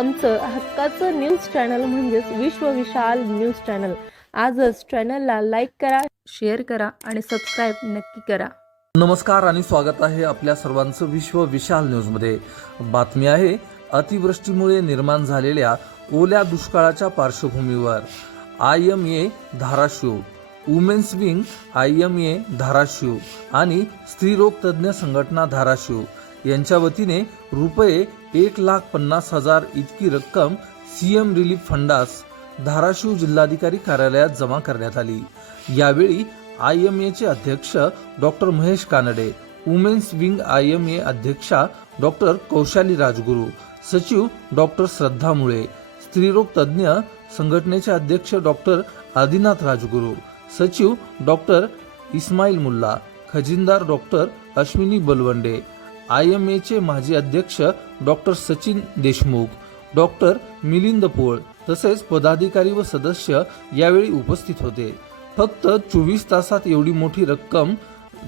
आमचं हक्काचं news channel म्हणजेच विश्व विशाल न्यूज चॅनल। आजच चॅनलला लाईक करा, शेअर करा आणि सबस्क्राईब नक्की करा। नमस्कार आणि स्वागत आहे आपल्या सर्वांचं विश्व विशाल न्यूजमध्ये। बातमी आहे अतिवृष्टीमुळे निर्माण झालेल्या ओल्या दुष्काळाच्या पार्श्वभूमीवर IMA Dharashiv, women's wing IMA Dharashiv आणि स्त्रीरोग तज्ञ संघटना धाराशिव यांच्या वतीने रुपये 1,50,000 इतकी रक्कम CM रिलीफ फंडास धाराशिव जिल्हाधिकारी कार्यालयात जमा करण्यात आली। यावेळी IMA चे अध्यक्ष doctor Mahesh Kanade, women's wing IMA अध्यक्षा डॉक्टर कौशाली राजगुरू, सचिव डॉक्टर श्रद्धा मुळे, स्त्रीरोग तज्ञ संघटनेचे अध्यक्ष डॉक्टर आदिनाथ राजगुरू, सचिव डॉक्टर इस्माईल मुल्ला, खजिनदार डॉक्टर अश्विनी बलवंडे, IMA चे माजी अध्यक्ष डॉक्टर सचिन देशमुख, डॉक्टर मिलिंद पोळ तसेच पदाधिकारी व सदस्य यावेळी उपस्थित होते। फक्त 24 तासात एवढी मोठी रक्कम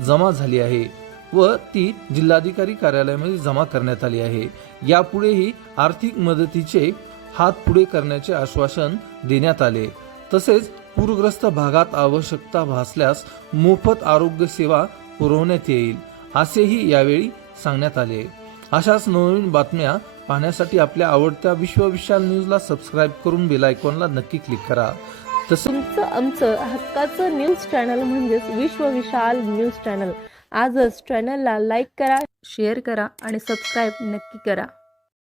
जमा झाली आहे व ती जिल्हाधिकारी कार्यालयामध्ये जमा करण्यात आली आहे। यापुढेही आर्थिक मदतीचे हात पुढे करण्याचे आश्वासन देण्यात आले। तसेच पूरग्रस्त भागात आवश्यकता भासल्यास मोफत आरोग्य सेवा पुरवण्यात येईल असेही यावेळी सांगण्यात आले। अशाच नवीन बातम्या पाहण्यासाठी आपल्या आवडत्या विश्व विशाल न्यूजला सबस्क्राईब करून बेल आयकॉनला नक्की क्लिक करा। तुमचं आमचं हक्काचं न्यूज चॅनल म्हणजेच विश्व विशाल न्यूज चॅनल। आजच चॅनलला लाईक करा, शेअर करा आणि सबस्क्राईब नक्की करा।